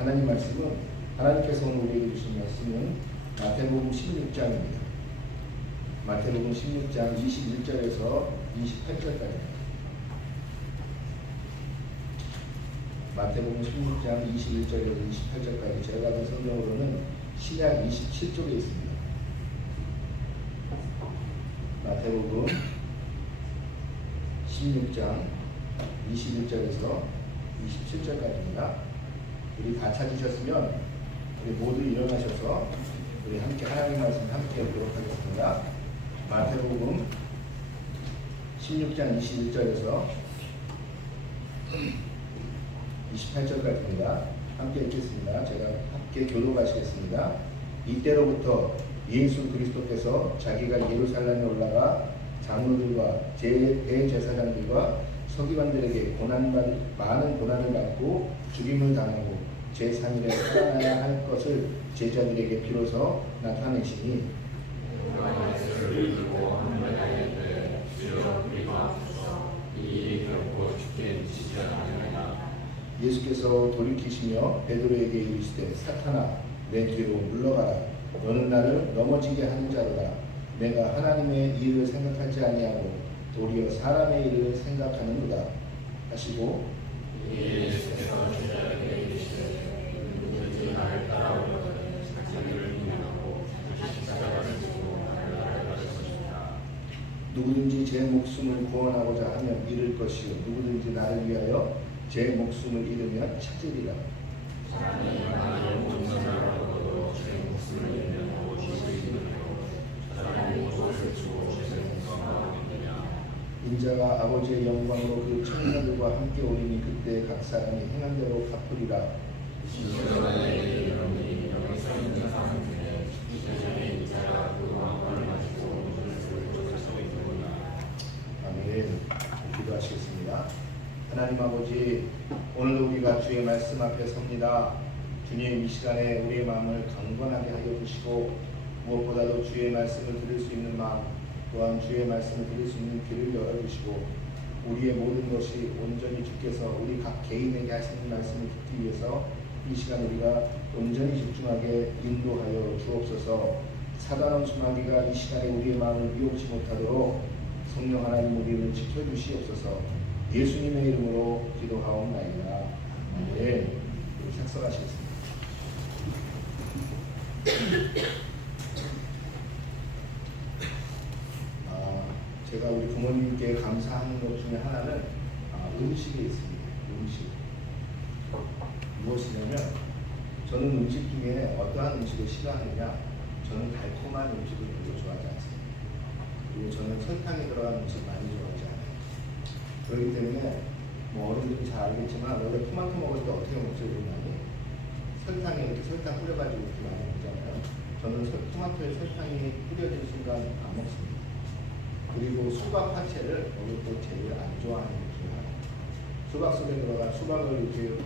하나님 말씀은 하나님께서 오늘 우리에게 주신 말씀은 마태복음 16장입니다. 마태복음 16장 21절에서 28절까지입니다. 마태복음 16장 21절에서 28절까지 제가 가진 성경으로는 신약 27쪽에 있습니다. 마태복음 16장 21절에서 27절까지입니다. 우리 다 찾으셨으면 우리 모두 일어나셔서 우리 함께 하나님 말씀 함께 읽도록 하겠습니다. 마태복음 16장 21절에서 28절까지입니다. 함께 읽겠습니다. 제가 함께 교독하시겠습니다. 이때로부터 예수 그리스도께서 자기가 예루살렘에 올라가 장로들과 대제사장들과 서기관들에게 많은 고난을 받고 죽임을 당하고 제3일에 살아나야 할 것을 제자들에게 비로소 나타내시니 예수께서 돌이키시며 베드로에게 이르시되 사탄아 내 뒤로 물러가라. 너는 나를 넘어지게 하는 자로다. 내가 하나님의 일을 생각하지 아니하고 도리어 사람의 일을 생각하는도다 하시고 예수께서 제자들에게 이르시되 누구든지 나를 따라오려거든 자기를 부인하고 십자가를 지고 나를 따를 것이다. 누구든지 제 목숨을 구원하고자 하면 잃을 것이요 누구든지 나를 위하여 제 목숨을 잃으면 찾으리라. 사람이 나를 못 찾아라고도 제 목숨을 잃으면 못 줄 수 있느냐고 사람이 무엇을 주고 제 목숨을 얻느냐. 인자가 아버지의 영광으로 그 천사들과 함께 오리니 그때 각 사람이 행한 대로 갚으리라. 이스라엘의 이름이 여기서 있는 사람 중에 이전에 인자가 그 왕관을 가지고 무엇을 쫓아서 있느냐. 아멘. 기도하시겠습니다. 하나님 아버지, 오늘도 우리가 주의 말씀 앞에 섭니다. 주님, 이 시간에 우리의 마음을 강건하게 하여 주시고 무엇보다도 주의 말씀을 들을 수 있는 마음, 또한 주의 말씀을 들을 수 있는 귀를 열어주시고 우리의 모든 것이 온전히 주께서 우리 각 개인에게 하시는 말씀을 듣기 위해서 이 시간 우리가 온전히 집중하게 인도하여 주옵소서. 사단 원수마귀가 이 시간에 우리의 마음을 미혹지 못하도록 성령 하나님 우리를 지켜주시옵소서. 예수님의 이름으로 기도하옵나이다. 아멘. 작성하시겠습니다. 제가 우리 부모님께 감사하는 것 중에 하나는 음식에 있습니다. 음식. 무엇이냐면 저는 음식 중에 어떠한 음식을 싫어하느냐, 저는 달콤한 음식을 별로 좋아하지 않습니다. 그리고 저는 설탕이 들어간 음식 많이 좋아하지 않아요. 그렇기 때문에 어른들은 잘 알겠지만 원래 토마토 먹을 때 어떻게 먹죠? 우리 많이 설탕에 이렇게 설탕 뿌려가지고 이렇게 많이 먹잖아요. 저는 토마토에 설탕이 뿌려진 순간 안 먹습니다. 그리고 수박 파채를 먹을 때 제일 안 좋아하는 것 중에 하나. 수박 속에 들어간 수박을 이렇게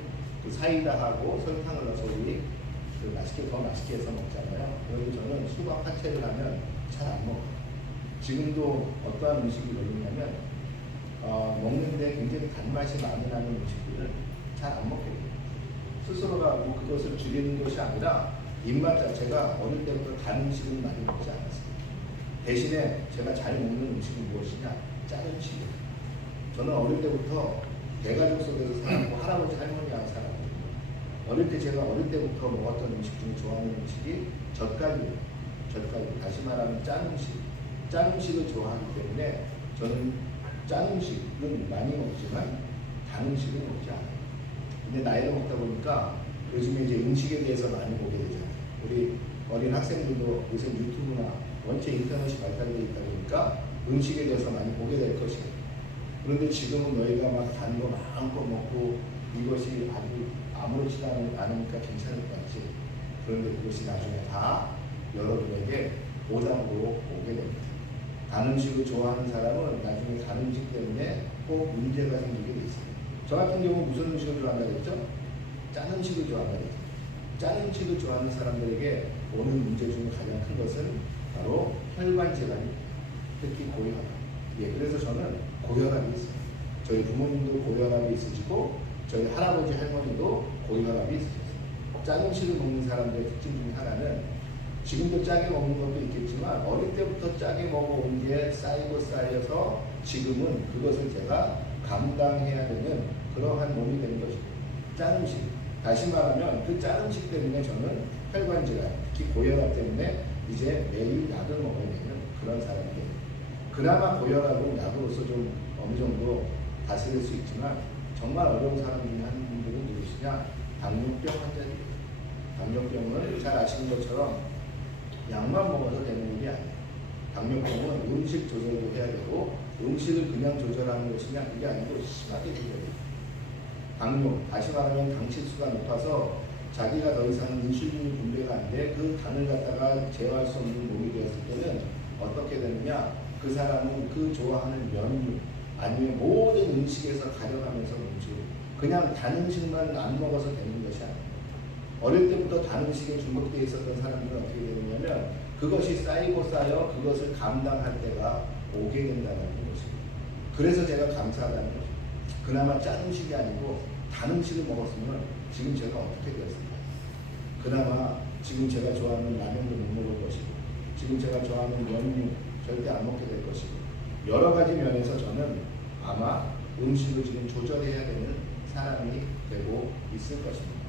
사이다하고 설탕을 넣어서 우리 맛있게 더 맛있게 해서 먹잖아요. 그래서 저는 수박 파채를 하면 잘 안 먹어요. 지금도 어떠한 음식이 걸리냐면 먹는데 굉장히 단맛이 많이 나는 음식들은 잘 안 먹게 돼요. 스스로가 그것을 줄이는 것이 아니라 입맛 자체가 어릴 때부터 단 음식은 많이 먹지 않았습니다. 대신에 제가 잘 먹는 음식은 무엇이냐? 짠 음식이에요. 저는 어릴 때부터 대가족 속에서 살았고 할아버지 할머니하고 살았거든요. 어릴 때부터 먹었던 음식 중에 좋아하는 음식이 젓갈이에요. 젓갈, 다시 말하면 짠 음식. 짠 음식을 좋아하기 때문에 저는 짠 음식은 많이 먹지만 단 음식은 먹지 않아요. 근데 나이를 먹다 보니까 요즘에 이제 음식에 대해서 많이 보게 되잖아요. 우리 어린 학생들도 요새 유튜브나 원체 인터넷이 발달되어 있다 보니까 음식에 대해서 많이 보게 될 것이에요. 그런데 지금은 너희가 막 단 거 마음껏 먹고 이것이 아주 아무렇지도 않으니까 괜찮을 것 같지. 그런데 그것이 나중에 다 여러분에게 오답으로 오게 됩니다. 단 음식을 좋아하는 사람은 나중에 단 음식 때문에 꼭 문제가 생기게 돼 있습니다. 저 같은 경우 무슨 음식을 좋아한다 그랬죠? 짠 음식을 좋아한다 그랬죠. 짠 음식을 좋아하는 사람들에게 오는 문제 중 가장 큰 것은 바로 혈관 질환이, 특히 고혈압. 그래서 저는 고혈압이 있어요. 저희 부모님도 고혈압이 있으시고 저희 할아버지 할머니도 고혈압이 있으셨어요. 짠 음식을 먹는 사람들의 특징 중에 하나는 지금도 짜게 먹는 것도 있겠지만 어릴 때부터 짜게 먹어온 게 쌓여서 지금은 그것을 제가 감당해야 되는 그러한 몸이 되는 것입니다. 짠 음식. 다시 말하면 그 짠 음식 때문에 저는 혈관질환, 특히 고혈압 때문에 이제 매일 약을 먹어야 되는 그런 사람이 됩니다. 그나마 고혈압은 약으로서 좀 어느 정도 다스릴 수 있지만 정말 어려운 사람 중에 한 분들은 누구시냐? 당뇨병 환자입니다. 당뇨병을 잘 아시는 것처럼 약만 먹어서 되는 일이 아니에요. 당뇨병은 음식 조절도 해야 되고 음식을 그냥 조절하는 것이냐 그게 아니고 심하게 조절해요. 당뇨, 다시 말하면 당 치수가 높아서 자기가 더 이상 인슐린이 분배가 안 돼 그 당을 갖다가 제어할 수 없는 몸이 되었을 때는 어떻게 되느냐? 그 사람은 그 좋아하는 면류 아니면 모든 음식에서 가려가면서 그냥 단 음식만 안 먹어서 되는 것이 아니에요. 어릴 때부터 단 음식에 중독되어 있었던 사람들은 어떻게 되느냐면 그것이 쌓이고 쌓여 그것을 감당할 때가 오게 된다는 것입니다. 그래서 제가 감사하다는 것입니다. 그나마 짠 음식이 아니고 단 음식을 먹었으면 지금 제가 어떻게 되었을까? 그나마 지금 제가 좋아하는 라면도 못 먹을 것이고 지금 제가 좋아하는 면류 절대 안 먹게 될 것이고 여러 가지 면에서 저는 아마 음식을 지금 조절해야 되는 사람이 되고 있을 것입니다.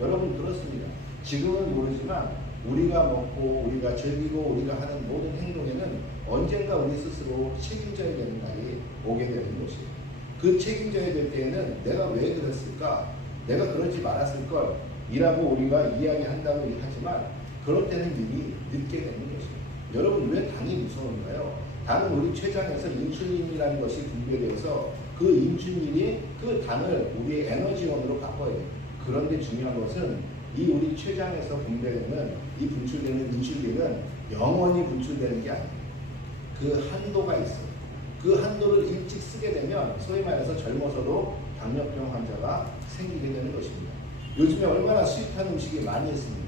여러분 그렇습니다. 지금은 모르지만 우리가 먹고 우리가 즐기고 우리가 하는 모든 행동에는 언젠가 우리 스스로 책임져야 되는 날이 오게 되는 것이에요. 그 책임져야 될 때에는 내가 왜 그랬을까? 내가 그러지 말았을 걸 이라고 우리가 이야기한다고 하지만 그럴 때는 이미 늦게 되는 것이에요. 여러분 왜 당이 무서운가요? 당은 우리 췌장에서 인슐린이라는 것이 분비되어서 그 인슐린이 그 당을 우리의 에너지원으로 바꿔야 돼요. 그런데 중요한 것은 이 우리 췌장에서 분배되는 이 분출되는 인슐린은 영원히 분출되는 게 아니에요. 그 한도가 있어요. 그 한도를 일찍 쓰게 되면 소위 말해서 젊어서도 당뇨병 환자가 생기게 되는 것입니다. 요즘에 얼마나 수입한 음식이 많이 있습니까?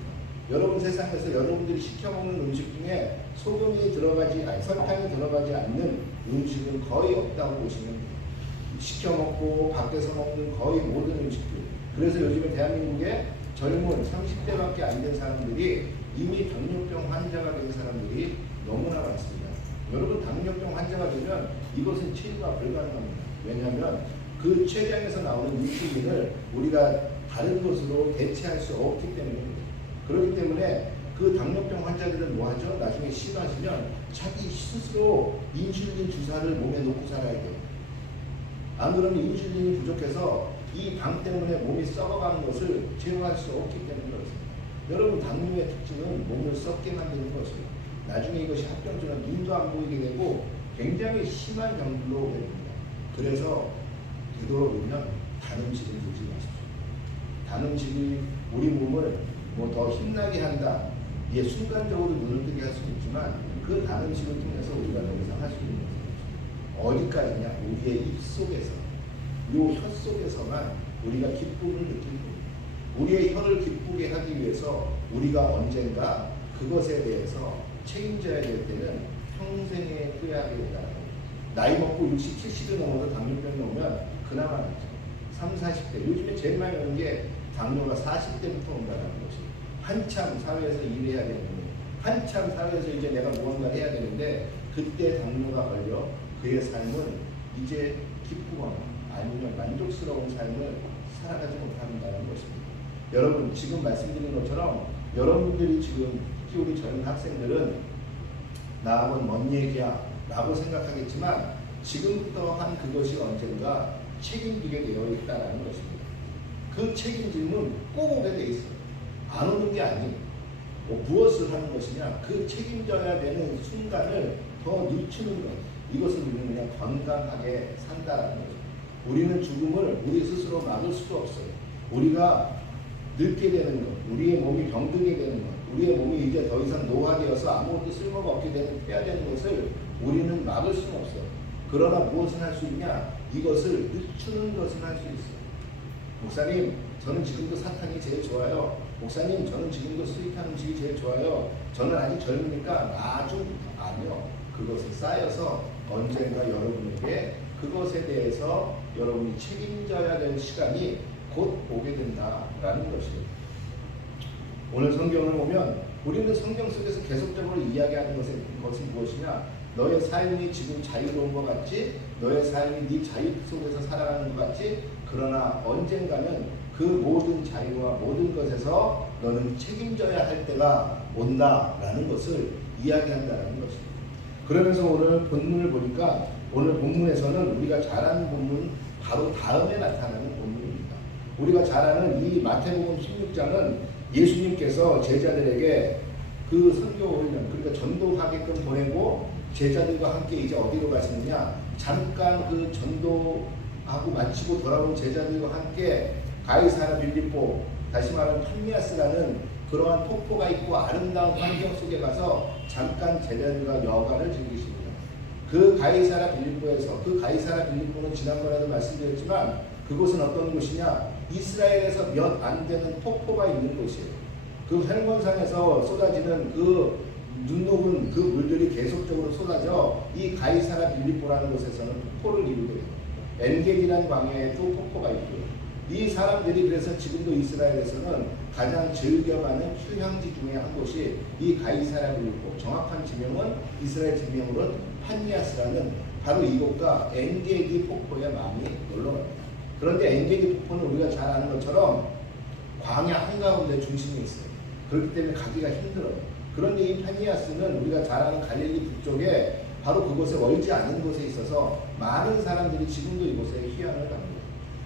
여러분 세상에서 여러분들이 시켜 먹는 음식 중에 소금이 들어가지 아니 설탕이 들어가지 않는 음식은 거의 없다고 보시면 돼요. 시켜 먹고 밖에서 먹는 거의 모든 음식들. 그래서 요즘에 대한민국에 젊은 30대밖에 안 된 사람들이 이미 당뇨병 환자가 된 사람들이 너무나 많습니다. 여러분 당뇨병 환자가 되면 이것은 치료가 불가능합니다. 왜냐하면 그 췌장에서 나오는 인슐린을 우리가 다른 것으로 대체할 수 없기 때문입니다. 그렇기 때문에 그 당뇨병 환자들은 뭐 하죠? 나중에 심하시면 자기 스스로 인슐린 주사를 몸에 놓고 살아야 돼요. 안 그러면 인슐린이 부족해서 이 당 때문에 몸이 썩어가는 것을 제어할 수 없기 때문에 그렇습니다. 여러분 당뇨의 특징은 몸을 썩게 만드는 것이에요. 나중에 이것이 합병증은 눈도 안 보이게 되고 굉장히 심한 병들로 오게 됩니다. 그래서 되도록이면 단 음식은 드지 마십시오. 단 음식이 우리 몸을 뭐 더 힘나게 한다. 이게 순간적으로 눈을 뜨게 할 수는 있지만 그 단 음식을 통해서 우리가 더 이상 할 수 있는 것은 어디까지냐? 우리의 입 속에서, 요 혀 속에서만 우리가 기쁨을 느낄 겁니다. 우리의 혀를 기쁘게 하기 위해서 우리가 언젠가 그것에 대해서 책임져야 될 때는 평생에 후회하게 된다는 겁니다. 나이 먹고 60, 70이 넘어서 당뇨병이 오면 그나마 낫죠. 30, 40대. 요즘에 제일 많이 오는 게 당뇨가 40대부터 온다는 것이. 한참 사회에서 일해야 되는 거예요. 한참 사회에서 이제 내가 무언가를 해야 되는데 그때 당뇨가 걸려 그의 삶은 이제 기쁘거나 아니면 만족스러운 삶을 살아가지 못한다는 것입니다. 여러분 지금 말씀드린 것처럼 여러분들이 지금 특히 우리 젊은 학생들은 나하고는 먼 얘기야 라고 생각하겠지만 지금부터 한 그것이 언젠가 책임지게 되어 있다는 것입니다. 그 책임짐은 꼭 오게 돼 있어요. 안 오는 게 아니에요. 무엇을 하는 것이냐? 그 책임져야 되는 순간을 더 늦추는 것. 이것을 우리는 그냥 건강하게 산다는 거죠. 우리는 죽음을 우리 스스로 막을 수가 없어요. 우리가 늙게 되는 것, 우리의 몸이 병들게 되는 것, 우리의 몸이 이제 더 이상 노화되어서 아무것도 쓸모가 없게 되는, 해야 되는 것을 우리는 막을 수는 없어요. 그러나 무엇을 할 수 있냐? 이것을 늦추는 것을 할 수 있어요. 목사님, 저는 지금도 사탕이 제일 좋아요. 목사님, 저는 지금도 스윗한 음식이 제일 좋아요. 저는 아직 젊으니까 아주 아니요. 그것이 쌓여서 언젠가 여러분에게 그것에 대해서 여러분이 책임져야 될 시간이 곧 오게 된다라는 것이에요. 오늘 성경을 보면 우리는 성경 속에서 계속적으로 이야기하는 것은 무엇이냐? 너의 삶이 지금 자유로운 것 같지? 너의 삶이 네 자유 속에서 살아가는 것 같지? 그러나 언젠가는 그 모든 자유와 모든 것에서 너는 책임져야 할 때가 온다라는 것을 이야기한다는 것입니다. 그러면서 오늘 본문을 보니까 오늘 본문에서는 우리가 잘 아는 본문 바로 다음에 나타나는 본문입니다. 우리가 잘 아는 이 마태복음 16장은 예수님께서 제자들에게 그 선교 훈련, 그러니까 전도하게끔 보내고 제자들과 함께 이제 어디로 가시느냐? 잠깐 그 전도하고 마치고 돌아온 제자들과 함께 가이사랴 빌립보, 다시 말하면 판미아스라는 그러한 폭포가 있고 아름다운 환경 속에 가서 잠깐 제자들과 여가를 즐기십니다. 그 가이사랴 빌립보에서, 그 가이사랴 빌립보는 지난번에도 말씀드렸지만 그곳은 어떤 곳이냐? 이스라엘에서 몇 안 되는 폭포가 있는 곳이에요. 그 hermon산에서 쏟아지는 그 눈 녹은 그 물들이 계속적으로 쏟아져 이 가이사랴 빌립보라는 곳에서는 폭포를 이루게 돼요. 엔게디라는 광야에도 폭포가 있고요. 이 사람들이 그래서 지금도 이스라엘에서는 가장 즐겨가는 휴양지 중에 한 곳이 이 가이사랴 빌립보, 정확한 지명은 이스라엘 지명으로는 판미아스라는 바로 이곳과 엔게디 폭포에 많이 놀러 갑니다. 그런데 엔게디 폭포는 우리가 잘 아는 것처럼 광야 한가운데 중심에 있어요. 그렇기 때문에 가기가 힘들어요. 그런데 이 판미아스는 우리가 잘 아는 갈릴리 북쪽에 바로 그곳에 멀지 않은 곳에 있어서 많은 사람들이 지금도 이곳에 휴양을 갑니다.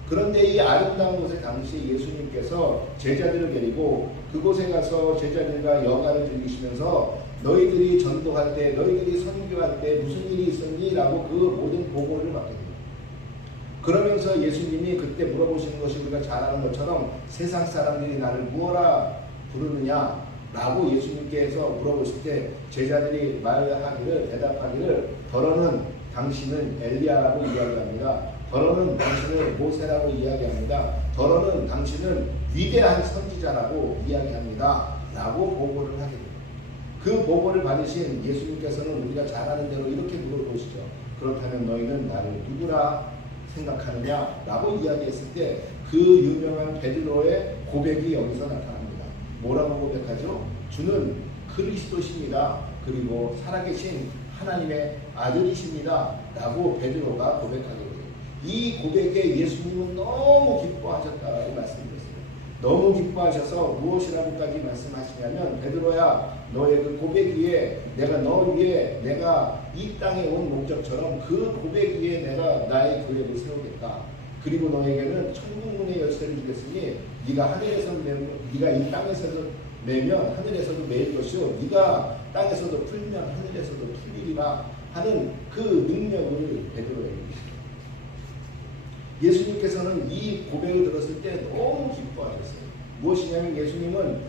그런데 이 아름다운 곳에 당시 예수님께서 제자들을 데리고 그곳에 가서 제자들과 여가를 즐기시면서 너희들이 전도할 때, 너희들이 선교할 때 무슨 일이 있었니? 라고 그 모든 보고를 받게 됩니다. 그러면서 예수님이 그때 물어보시는 것이 우리가 잘 아는 것처럼 세상 사람들이 나를 무엇라 부르느냐? 라고 예수님께서 물어보실 때 제자들이 대답하기를 더러는 당신은 엘리야라고 이야기합니다. 더러는 당신은 모세라고 이야기합니다. 더러는 당신은 위대한 선지자라고 이야기합니다. 라고 보고를 하게 됩니다. 그 보고를 받으신 예수님께서는 우리가 잘 아는 대로 이렇게 물어보시죠. 그렇다면 너희는 나를 누구라 생각하느냐? 라고 이야기했을 때 그 유명한 베드로의 고백이 여기서 나타납니다. 뭐라고 고백하죠? 주는 그리스도십니다. 그리고 살아계신 하나님의 아들이십니다. 라고 베드로가 고백하게 돼요. 이 고백에 예수님은 너무 기뻐하셨다고 말씀드렸어요. 너무 기뻐하셔서 무엇이라고까지 말씀하시냐면 베드로야 너의 그 고백 위에 내가 너 위에 내가 이 땅에 온 목적처럼 그 고백 위에 내가 나의 교회를 세우겠다. 그리고 너에게는 천국문의 열쇠를 주겠으니 네가 하늘에서 네가 이 땅에서도 매면 하늘에서도 매일 것이요 네가 땅에서도 풀면 하늘에서도 풀리리라 하는 그 능력을 베드로에게 주십니다. 예수님께서는 이 고백을 들었을 때 너무 기뻐하셨어요. 무엇이냐면 예수님은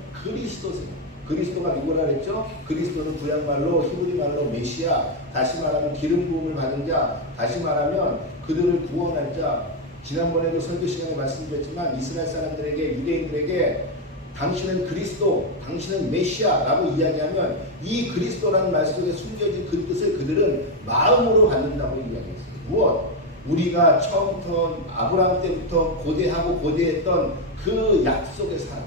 그리스도가 누구라 그랬죠? 그리스도는 구약말로 히브리말로 메시아, 다시 말하면 기름 부음을 받은 자, 다시 말하면 그들을 구원할 자. 지난번에도 설교 시간에 말씀드렸지만 이스라엘 사람들에게 유대인들에게 당신은 그리스도, 당신은 메시아라고 이야기하면 이 그리스도라는 말 속에 숨겨진 그 뜻을 그들은 마음으로 받는다고 이야기했어요. 무엇? 우리가 처음부터 아브라함 때부터 고대하고 고대했던 그 약속의 사람,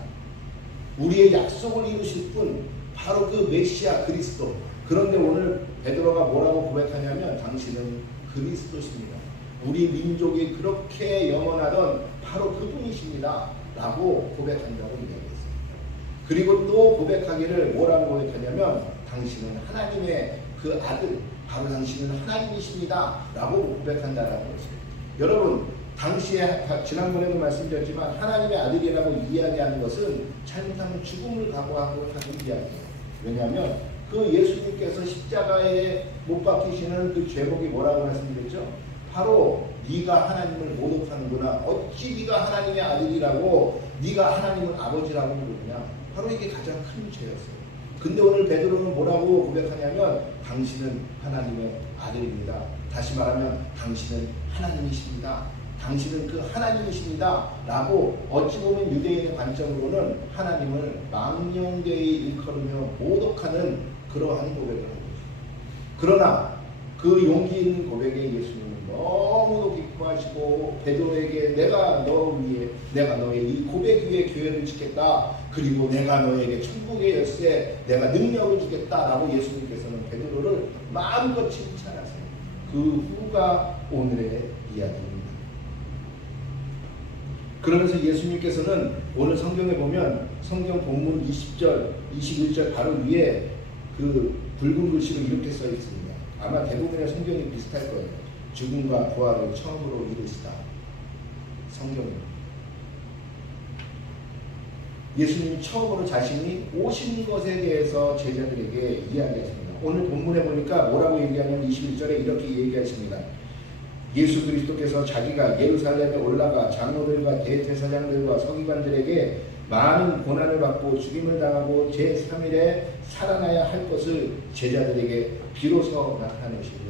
우리의 약속을 이루실 분 바로 그 메시아 그리스도. 그런데 오늘 베드로가 뭐라고 고백하냐면 당신은 그리스도십니다. 우리 민족이 그렇게 영원하던 바로 그분이십니다. 라고 고백한다고 이야기했습니다. 그리고 또 고백하기를 뭐라고 고백하냐면 당신은 하나님의 그 아들, 바로 당신은 하나님이십니다. 라고 고백한다라는 것입니다. 여러분, 당시에 지난번에도 말씀드렸지만 하나님의 아들이라고 이야기하는 것은 잘못하면 죽음을 각오하고 하는 이야기예요. 왜냐하면 그 예수님께서 십자가에 못 박히시는 그 죄목이 뭐라고 말씀드렸죠? 바로 네가 하나님을 모독하는구나. 어찌 네가 하나님의 아들이라고 네가 하나님을 아버지라고 부르느냐. 바로 이게 가장 큰 죄였어요. 근데 오늘 베드로는 뭐라고 고백하냐면 당신은 하나님의 아들입니다. 다시 말하면 당신은 하나님이십니다. 당신은 그 하나님이십니다. 라고 어찌 보면 유대인의 관점으로는 하나님을 망령되이 일컬으며 모독하는 그러한 고백을 한 거죠. 그러나 그 용기 있는 고백에 예수님은 너무도 기뻐하시고 베드로에게 내가 너의 이 고백 위에 교회를 짓겠다. 그리고 내가 너에게 천국의 열쇠, 내가 능력을 주겠다라고 예수님께서는 베드로를 마음껏 칭찬하세요. 그 후가 오늘의 이야기입니다. 그러면서 예수님께서는 오늘 성경에 보면 성경 본문 20절, 21절 바로 위에 그 붉은 글씨로 이렇게 써 있습니다. 아마 대부분의 성경이 비슷할 거예요. 죽음과 부활을 처음으로 이루시다. 성경입니다. 예수님이 처음으로 자신이 오신 것에 대해서 제자들에게 이야기하십니다. 오늘 본문에 보니까 뭐라고 얘기하냐면 21절에 이렇게 얘기하십니다. 예수 그리스도께서 자기가 예루살렘에 올라가 장로들과 대제사장들과 서기관들에게 많은 고난을 받고 죽임을 당하고 제3일에 살아나야 할 것을 제자들에게 비로소 나타내시고,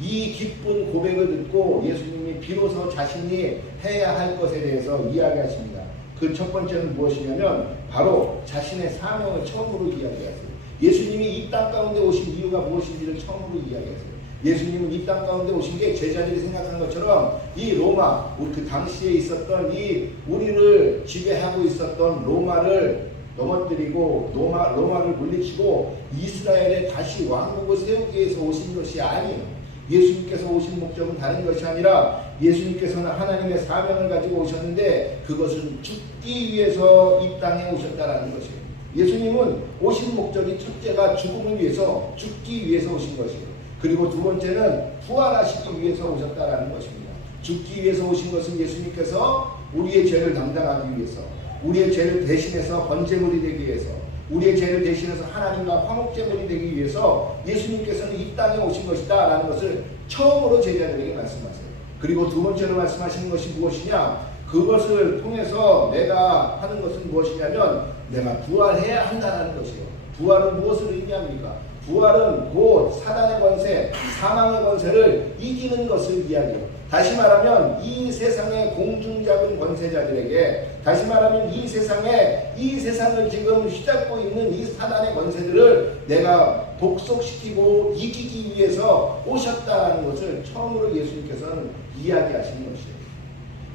이 기쁜 고백을 듣고 예수님이 비로소 자신이 해야 할 것에 대해서 이야기하십니다. 그 첫 번째는 무엇이냐면 바로 자신의 사명을 처음으로 이야기하세요. 예수님이 이 땅 가운데 오신 이유가 무엇인지를 처음으로 이야기하세요. 예수님은 이 땅 가운데 오신 게 제자들이 생각한 것처럼 이 로마, 그 당시에 있었던 이 우리를 지배하고 있었던 로마를 넘어뜨리고 로마를 물리치고 이스라엘에 다시 왕국을 세우기 위해서 오신 것이 아니에요. 예수님께서 오신 목적은 다른 것이 아니라 예수님께서는 하나님의 사명을 가지고 오셨는데 그것은 죽기 위해서 이 땅에 오셨다라는 것이에요. 예수님은 오신 목적이 첫째가 죽음을 위해서, 죽기 위해서 오신 것이에요. 그리고 두 번째는 부활하시기 위해서 오셨다라는 것입니다. 죽기 위해서 오신 것은 예수님께서 우리의 죄를 담당하기 위해서, 우리의 죄를 대신해서 번제물이 되기 위해서, 우리의 죄를 대신해서 하나님과 화목제물이 되기 위해서 예수님께서는 이 땅에 오신 것이다 라는 것을 처음으로 제자들에게 말씀하세요. 그리고 두 번째로 말씀하시는 것이 무엇이냐, 그것을 통해서 내가 하는 것은 무엇이냐면 내가 부활해야 한다는 것이에요. 부활은 무엇을 의미합니까? 부활은 곧 사단의 권세, 사망의 권세를 이기는 것을 이야기해요. 다시 말하면 이 세상의 공중잡은 권세자들에게, 다시 말하면 이 세상을 지금 휘잡고 있는 이 사단의 권세들을 내가 복속시키고 이기기 위해서 오셨다는 것을 처음으로 예수님께서는 이야기하시는 것이에요.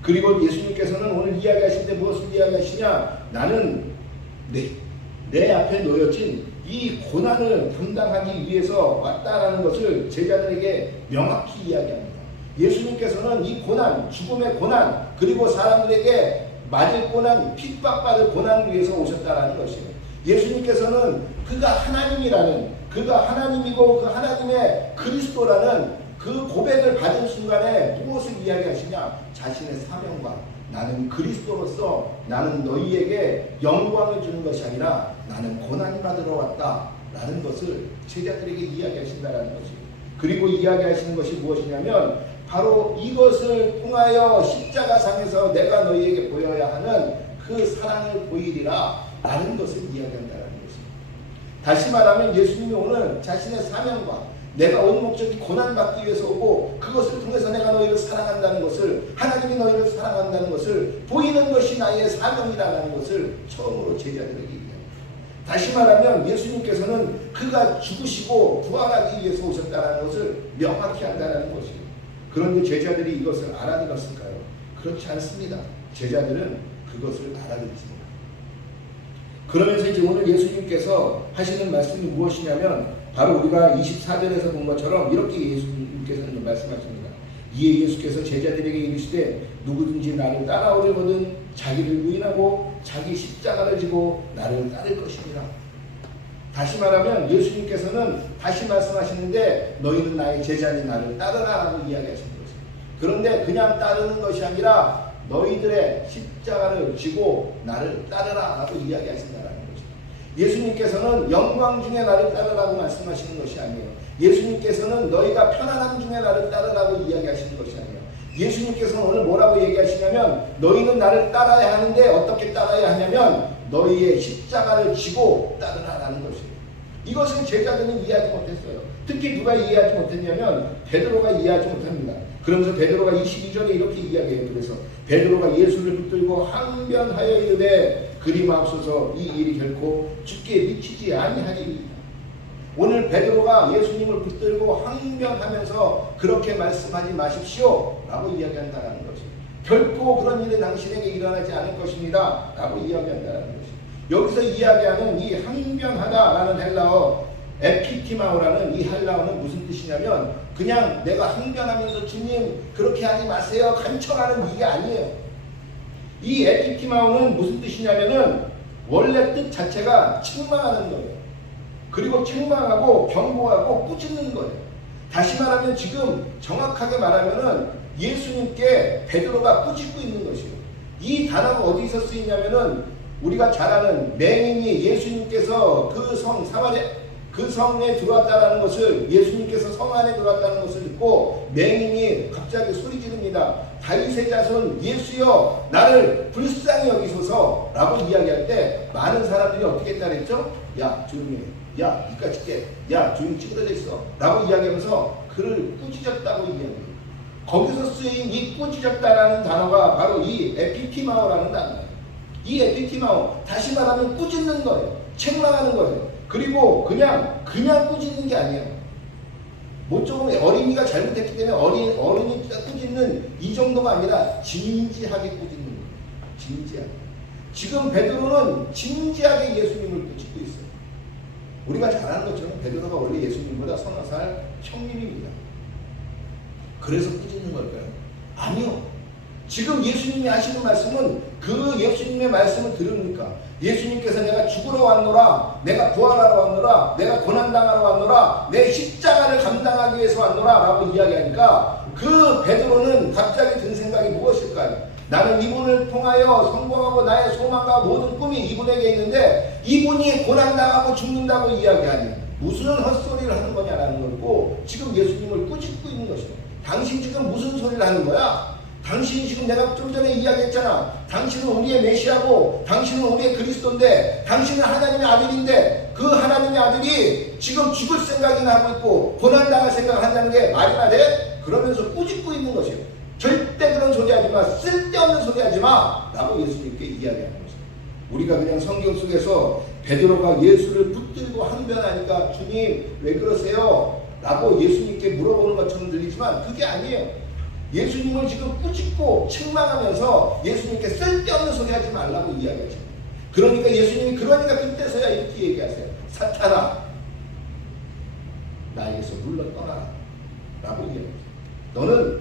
그리고 예수님께서는 오늘 이야기하실 때 무엇을 이야기하시냐, 나는 내 앞에 놓여진 이 고난을 감당하기 위해서 왔다라는 것을 제자들에게 명확히 이야기합니다. 예수님께서는 이 고난, 죽음의 고난, 그리고 사람들에게 맞을 고난, 핍박받을 고난을 위해서 오셨다라는 것이에요. 예수님께서는 그가 하나님이라는, 그가 하나님이고 그 하나님의 그리스도라는 그 고백을 받은 순간에 무엇을 이야기하시냐, 자신의 사명과 나는 그리스도로서 나는 너희에게 영광을 주는 것이 아니라 나는 고난을 받으러 왔다 라는 것을 제자들에게 이야기하신다라는 것이에요. 그리고 이야기하시는 것이 무엇이냐면 바로 이것을 통하여 십자가상에서 내가 너희에게 보여야 하는 그 사랑을 보이리라 라는 것을 이야기한다는 것입니다. 다시 말하면 예수님이 오늘 자신의 사명과 내가 온 목적이 고난받기 위해서 오고 그것을 통해서 내가 너희를 사랑한다는 것을, 하나님이 너희를 사랑한다는 것을 보이는 것이 나의 사명이라는 것을 처음으로 제자들에게 얘기합니다. 다시 말하면 예수님께서는 그가 죽으시고 부활하기 위해서 오셨다는 것을 명확히 한다는 것이에요. 그런데 제자들이 이것을 알아들었을까요? 그렇지 않습니다. 제자들은 그것을 알아듣지 못합니다. 그러면서 이제 오늘 예수님께서 하시는 말씀이 무엇이냐면 바로 우리가 24절에서 본 것처럼 이렇게 예수님께서는 말씀하십니다. 이에 예수께서 제자들에게 이르시되 누구든지 나를 따라오려거든 자기를 부인하고 자기 십자가를 지고 나를 따를 것이니라. 다시 말하면 예수님께서는 다시 말씀하시는데 너희는 나의 제자니 나를 따르라 라고 이야기하시는 것입니다. 그런데 그냥 따르는 것이 아니라 너희들의 십자가를 지고 나를 따르라 라고 이야기하신다는 것입니다. 예수님께서는 영광 중에 나를 따르라고 말씀하시는 것이 아니에요. 예수님께서는 너희가 편안함 중에 나를 따르라고 이야기하시는 것이 아니에요. 예수님께서는 오늘 뭐라고 얘기하시냐면 너희는 나를 따라야 하는데 어떻게 따라야 하냐면 너희의 십자가를 지고 따르라라는 것이에요. 이것을 제자들은 이해하지 못했어요. 특히 누가 이해하지 못했냐면 베드로가 이해하지 못합니다. 그러면서 베드로가 22절에 이렇게 이야기해요. 그래서 베드로가 예수를 붙들고 항변하여 이르되 그리 마옵소서 이 일이 결코 주께 미치지 아니하리니. 오늘 베드로가 예수님을 붙들고 항변하면서 그렇게 말씀하지 마십시오 라고 이야기한다는 것이, 결코 그런 일이 당신에게 일어나지 않을 것입니다 라고 이야기한다는 것이, 여기서 이야기하는 이 항변하다라는 헬라어 에피티마오라는 이 헬라어는 무슨 뜻이냐면 그냥 내가 항변하면서 주님 그렇게 하지 마세요 간청하는 이게 아니에요. 이 에피티마오는 무슨 뜻이냐면은 원래 뜻 자체가 책망하는 거예요. 그리고 책망하고 경고하고 꾸짖는 거예요. 다시 말하면 지금 정확하게 말하면은 예수님께 베드로가 꾸짖고 있는 것이에요. 이 단어가 어디서 쓰이냐면은 우리가 잘 아는 맹인이 예수님께서 그 성 사마리아 그 성에 들어왔다는 것을, 예수님께서 성 안에 들어왔다는 것을 듣고 맹인이 갑자기 소리 지릅니다. 다윗의 자손 예수여 나를 불쌍히 여기소서 라고 이야기할 때 많은 사람들이 어떻게 했다 그랬죠? 야 조용히 해, 야 니까지 깨, 야 조용히 찌그러져 있어 라고 이야기하면서 그를 꾸짖었다고 이야기해요. 거기서 쓰인 이 꾸짖었다라는 단어가 바로 이 에피티마오라는 단어예요. 이 에피티마오, 다시 말하면 꾸짖는 거예요. 책망하는 거예요. 그리고 그냥 꾸짖는 게 아니에요. 모쪼록 어린이가 잘못했기 때문에 어른이 꾸짖는 이 정도가 아니라 진지하게 꾸짖는 거예요. 진지하게. 지금 베드로는 진지하게 예수님을 꾸짖고 있어요. 우리가 잘 아는 것처럼 베드로가 원래 예수님보다 서너 살 형님입니다. 그래서 꾸짖는 걸까요? 아니요. 지금 예수님이 하시는 말씀은 그 예수님의 말씀을 들으니까 예수님께서 내가 죽으러 왔노라, 내가 부활하러 왔노라, 내가 고난당하러 왔노라, 내 십자가를 감당하기 위해서 왔노라 라고 이야기하니까 그 베드로는 갑자기 든 생각이 무엇일까요? 나는 이분을 통하여 성공하고 나의 소망과 모든 꿈이 이분에게 있는데 이분이 고난당하고 죽는다고 이야기하니 무슨 헛소리를 하는 거냐라는 거고, 지금 예수님을 꾸짖고 있는 것이죠. 당신 지금 무슨 소리를 하는 거야? 당신이 지금 내가 좀 전에 이야기했잖아. 당신은 우리의 메시아고 당신은 우리의 그리스도인데 당신은 하나님의 아들인데 그 하나님의 아들이 지금 죽을 생각이 나고 있고 고난당할 생각을 한다는 게 말이나 돼? 그러면서 꾸짖고 있는 것이에요. 절대 그런 소리 하지 마. 쓸데없는 소리 하지 마 라고 예수님께 이야기하는 것이에요. 우리가 그냥 성경 속에서 베드로가 예수를 붙들고 항변하니까 주님 왜 그러세요? 라고 예수님께 물어보는 것처럼 들리지만 그게 아니에요. 예수님을 지금 꾸짖고 책망하면서 예수님께 쓸데없는 소리 하지 말라고 이야기하죠. 그러니까 예수님이 그러니까 그때서야 이렇게 얘기하세요. 사탄아 나에게서 물러 떠나라 라고 이야기합니다. 너는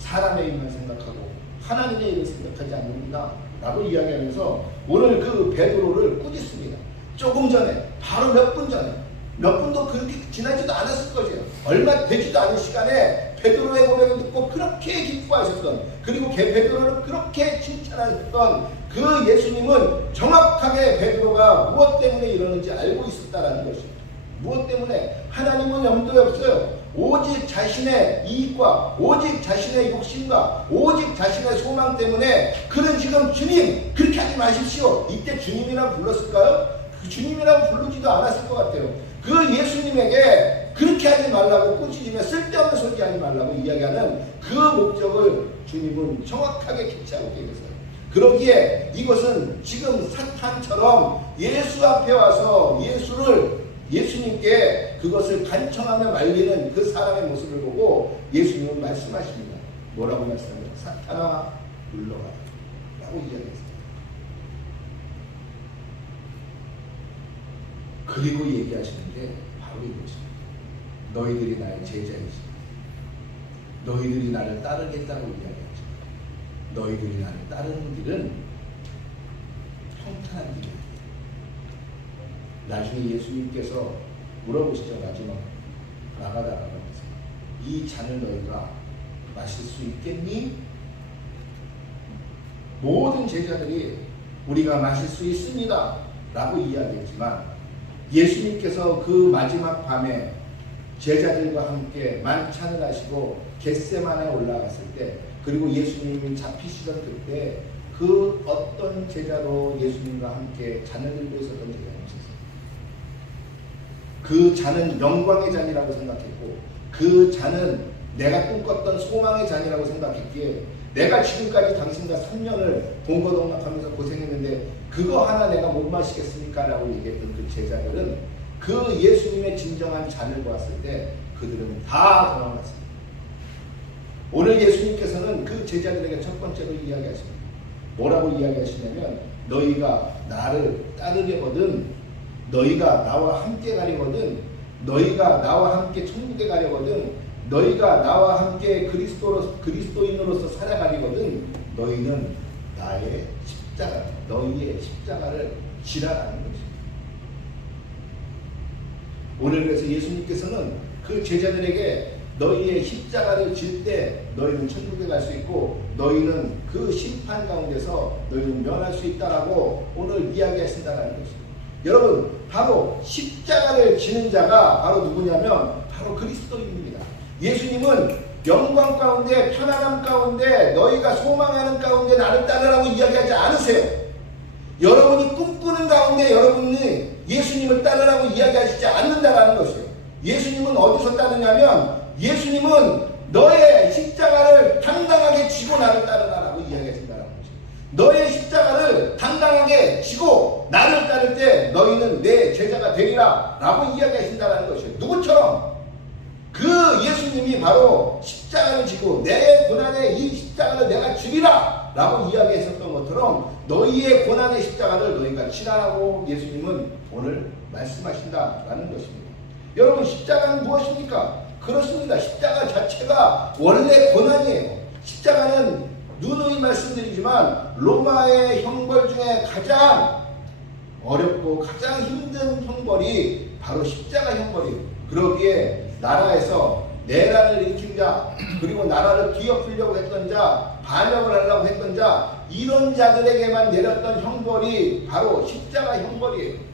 사람의 일만 생각하고 하나님의 일을 생각하지 않는구나 라고 이야기하면서 오늘 그 베드로를 꾸짖습니다. 조금 전에 바로 몇 분 전에, 몇 분도 그렇게 지나지도 않았을 것이에요. 얼마 되지도 않은 시간에 베드로의 고백을 듣고 그렇게 기뻐하셨던, 그리고 베드로를 그렇게 칭찬하셨던 그 예수님은 정확하게 베드로가 무엇 때문에 이러는지 알고 있었다라는 것입니다. 무엇 때문에? 하나님은 염두에 없어요. 오직 자신의 이익과 오직 자신의 욕심과 오직 자신의 소망 때문에 그는 지금 주님 그렇게 하지 마십시오. 이때 주님이라고 불렀을까요? 그 주님이라고 부르지도 않았을 것 같아요. 그 예수님에게 그렇게 하지 말라고 꾸짖으며 쓸데없는 소리 하지 말라고 이야기하는 그 목적을 주님은 정확하게 캐치하고 계세요. 그러기에 이것은 지금 사탄처럼 예수 앞에 와서 예수님께 그것을 간청하며 말리는 그 사람의 모습을 보고 예수님은 말씀하십니다. 뭐라고 말씀합니까? 사탄아 물러가라 라고 이야기했습니다. 그리고 얘기하시는 게 바로 이것입니다. 너희들이 나의 제자이지, 너희들이 나를 따르겠다고 이야기하지, 너희들이 나를 따르는 길은 평탄한 길이야. 나중에 예수님께서 물어보시죠. 마지막 나가다라고 하면서 이 잔을 너희가 마실 수 있겠니? 모든 제자들이 우리가 마실 수 있습니다 라고 이야기했지만 예수님께서 그 마지막 밤에 제자들과 함께 만찬을 하시고 겟세마네에 올라갔을 때, 그리고 예수님이 잡히시던 그때 그 어떤 제자로 예수님과 함께 잔을 들고 있었던 제자가 있었어요. 그 잔은 영광의 잔이라고 생각했고 그 잔은 내가 꿈꿨던 소망의 잔이라고 생각했기에 내가 지금까지 당신과 3년을 동거동락하면서 고생했는데 그거 하나 내가 못 마시겠습니까? 라고 얘기했던 그 제자들은 그 예수님의 진정한 잔을 보았을 때 그들은 다 도망갔습니다. 오늘 예수님께서는 그 제자들에게 첫 번째로 이야기하십니다. 뭐라고 이야기하시냐면 너희가 나를 따르려거든, 너희가 나와 함께 가려거든, 너희가 나와 함께 천국에 가려거든, 너희가 나와 함께 그리스도인으로서 살아가려거든 너희는 나의 십자가, 너희의 십자가를 지라라는 것입니다. 오늘 그래서 예수님께서는 그 제자들에게 너희의 십자가를 질 때 너희는 천국에 갈 수 있고 너희는 그 심판 가운데서 너희는 면할 수 있다라고 오늘 이야기하신다는 것입니다. 여러분, 바로 십자가를 지는 자가 바로 누구냐면 바로 그리스도인입니다. 예수님은 영광 가운데, 편안함 가운데, 너희가 소망하는 가운데 나를 따르라고 이야기하지 않으세요. 여러분이 꿈꾸는 가운데 여러분이 예수님을 따르라고 이야기하시지 않는다라는 것이에요. 예수님은 어디서 따르냐면 예수님은 너의 십자가를 당당하게 쥐고 나를 따르라라고 이야기하신다는 것이에요. 너의 십자가를 당당하게 쥐고 나를 따를 때 너희는 내 제자가 되리라 라고 이야기하신다는 것이에요. 누구처럼? 그 예수님이 바로 십자가를 지고 내 고난의 이 십자가를 내가 지리라 라고 이야기했었던 것처럼 너희의 고난의 십자가를 너희가 지라라고 예수님은 오늘 말씀하신다라는 것입니다. 여러분, 십자가는 무엇입니까? 그렇습니다. 십자가 자체가 원래 고난이에요. 십자가는 누누이 말씀드리지만 로마의 형벌 중에 가장 어렵고 가장 힘든 형벌이 바로 십자가 형벌이에요. 그러기에 나라에서 내란을 일으킨 자, 그리고 나라를 뒤엎으려고 했던 자, 반역을 하려고 했던 자, 이런 자들에게만 내렸던 형벌이 바로 십자가 형벌이에요.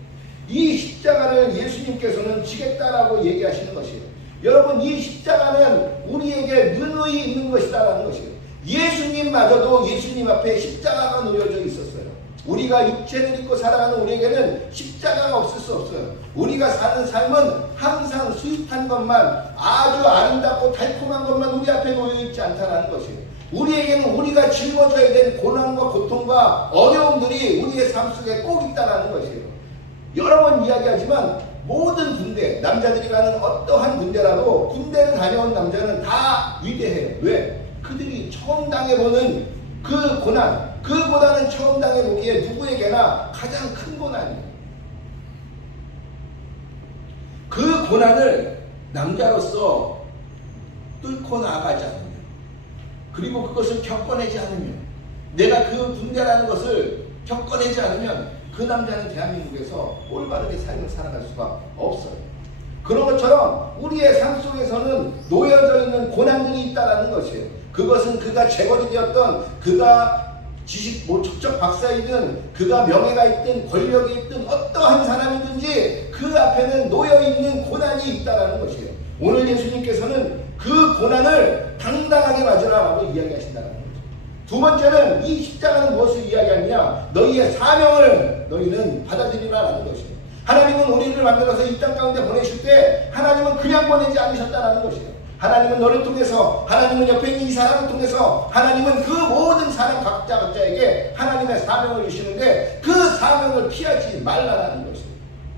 이 십자가를 예수님께서는 지겠다라고 얘기하시는 것이에요. 여러분, 이 십자가는 우리에게 누누이 있는 것이다라는 것이에요. 예수님마저도 예수님 앞에 십자가가 놓여져 있었어요. 우리가 육체를 입고 살아가는 우리에게는 십자가가 없을 수 없어요. 우리가 사는 삶은 항상 스윗한 것만, 아주 아름답고 달콤한 것만 우리 앞에 놓여있지 않다는 것이에요. 우리에게는 우리가 짊어져야 될 고난과 고통과 어려움들이 우리의 삶 속에 꼭 있다는 것이에요. 여러 번 이야기하지만 모든 군대, 남자들이 가는 어떠한 군대라도 군대를 다녀온 남자는 다 위대해요. 왜? 그들이 처음 당해보는 그 고난, 그 고난은 처음 당해보기에 누구에게나 가장 큰 고난이에요. 그 고난을 남자로서 뚫고 나아가지 않으면, 그리고 그것을 겪어내지 않으면, 내가 그 군대라는 것을 겪어내지 않으면 그 남자는 대한민국에서 올바르게 삶을 살아갈 수가 없어요. 그런 것처럼 우리의 삶 속에서는 놓여져 있는 고난들이 있다는 것이에요. 그것은 그가 재벌이 되었던, 그가 지식 척척 박사이든, 그가 명예가 있든 권력이 있든 어떠한 사람이든지 그 앞에는 놓여있는 고난이 있다는 것이에요. 오늘 예수님께서는 그 고난을 당당하게 맞으라라고 이야기하신다는 거예요. 두 번째는 이 십자가는 무엇을 이야기하느냐? 너희의 사명을 너희는 받아들이라라는 것이에요. 하나님은 우리를 만들어서 이 땅 가운데 보내실 때 하나님은 그냥 보내지 않으셨다라는 것이에요. 하나님은 너를 통해서, 하나님은 옆에 있는 이 사람을 통해서, 하나님은 그 모든 사람 각자에게 하나님의 사명을 주시는데 그 사명을 피하지 말라라는 것이에요.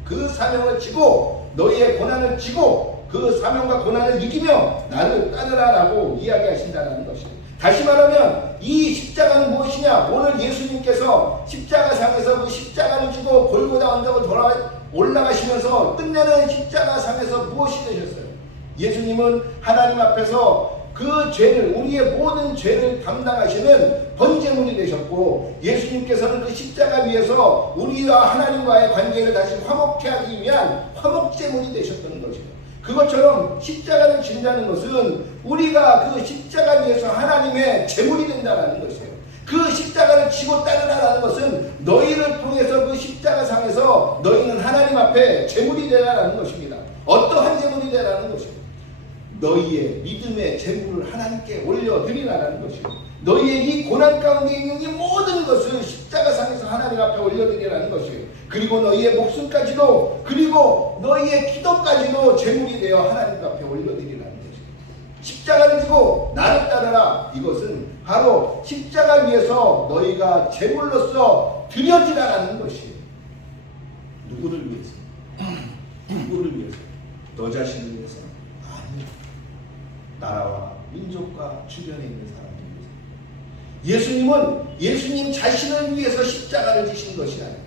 그 사명을 지고 너희의 고난을 지고 그 사명과 고난을 이기며 나를 따르라라고 이야기하신다는 것이에요. 다시 말하면 이 십자가는 무엇이냐? 오늘 예수님께서 십자가상에서 그 십자가를 지고 골고다 언덕을 올라가시면서 끝내는 십자가상에서 무엇이 되셨어요? 예수님은 하나님 앞에서 그 죄를, 우리의 모든 죄를 담당하시는 번제물이 되셨고, 예수님께서는 그 십자가 위에서 우리와 하나님과의 관계를 다시 화목케 하기 위한 화목제물이 되셨던 것이죠. 그것처럼 십자가를 진다는 것은 우리가 그 십자가 위에서 하나님의 제물이 된다는 것이에요. 그 십자가를 지고 따르라는 것은 너희를 통해서 그 십자가상에서 너희는 하나님 앞에 제물이 되라는 것입니다. 어떠한 제물이 되라는 것입니다. 너희의 믿음의 제물을 하나님께 올려드리라는 것이에요. 너희의 이 고난 가운데 있는 이 모든 것을 십자가상에서 하나님 앞에 올려드리라는 것이에요. 그리고 너희의 목숨까지도, 그리고 너희의 기도까지도 제물이 되어 하나님 앞에 올려드리라는 것이에요. 십자가를 지고 나를 따르라. 이것은 바로 십자가 위에서 너희가 제물로서 드려지라는 것이에요. 누구를 위해서? 누구를 위해서? 너 자신을 위해서? 아니요. 나라와 민족과 주변에 있는 사람들 위해서. 예수님은 예수님 자신을 위해서 십자가를 지신 것이 아니에요.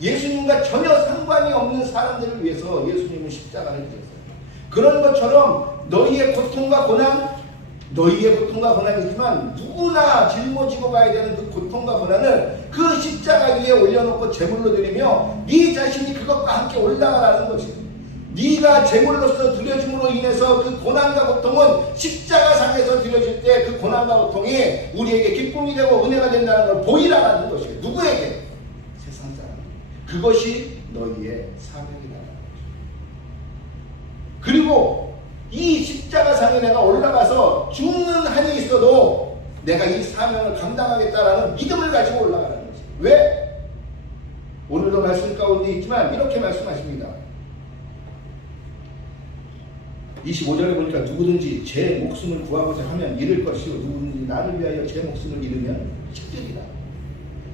예수님과 전혀 상관이 없는 사람들을 위해서 예수님은 십자가를 지셨어요. 그런 것처럼 너희의 고통과 고난이지만 누구나 짊어지고 가야 되는 그 고통과 고난을 그 십자가 위에 올려놓고 제물로 드리며 네 자신이 그것과 함께 올라가라는 것이에요. 네가 제물로서 드려짐으로 인해서 그 고난과 고통은 십자가상에서 드려질 때 그 고난과 고통이 우리에게 기쁨이 되고 은혜가 된다는 걸 보이라는 것이에요. 누구에게? 세상 사람. 그것이 너희의 사명이라는 거죠. 그리고 이 십자가상에 내가 올라가서 죽는 한이 있어도 내가 이 사명을 감당하겠다라는 믿음을 가지고 올라가는 거죠. 왜? 오늘도 말씀 가운데 있지만 이렇게 말씀하십니다. 25절에 보니까 누구든지 제 목숨을 구하고자 하면 잃을 것이요 누구든지 나를 위하여 제 목숨을 잃으면 찾으리라.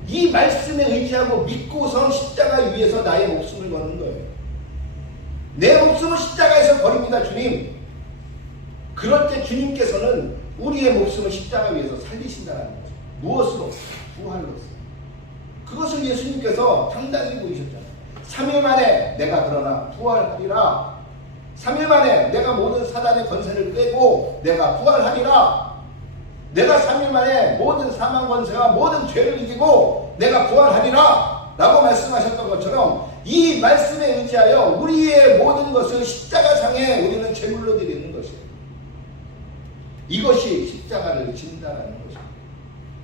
이 말씀에 의지하고 믿고선 십자가 위에서 나의 목숨을 거는 거예요. 내 목숨을 십자가에서 버립니다. 주님. 그럴 때 주님께서는 우리의 목숨을 십자가 위에서 살리신다는 거죠. 무엇으로? 부활로서. 그것을 예수님께서 당당히 보이셨잖아요. 3일 만에 내가 그러나 부활하리라. 3일 만에 내가 모든 사단의 권세를 꿰고 내가 부활하리라. 내가 3일 만에 모든 사망 권세와 모든 죄를 이기고 내가 부활하리라 라고 말씀하셨던 것처럼 이 말씀에 의지하여 우리의 모든 것을 십자가상에 우리는 제물로 드리는 것이에요. 이것이 십자가를 진다라는 것입니다.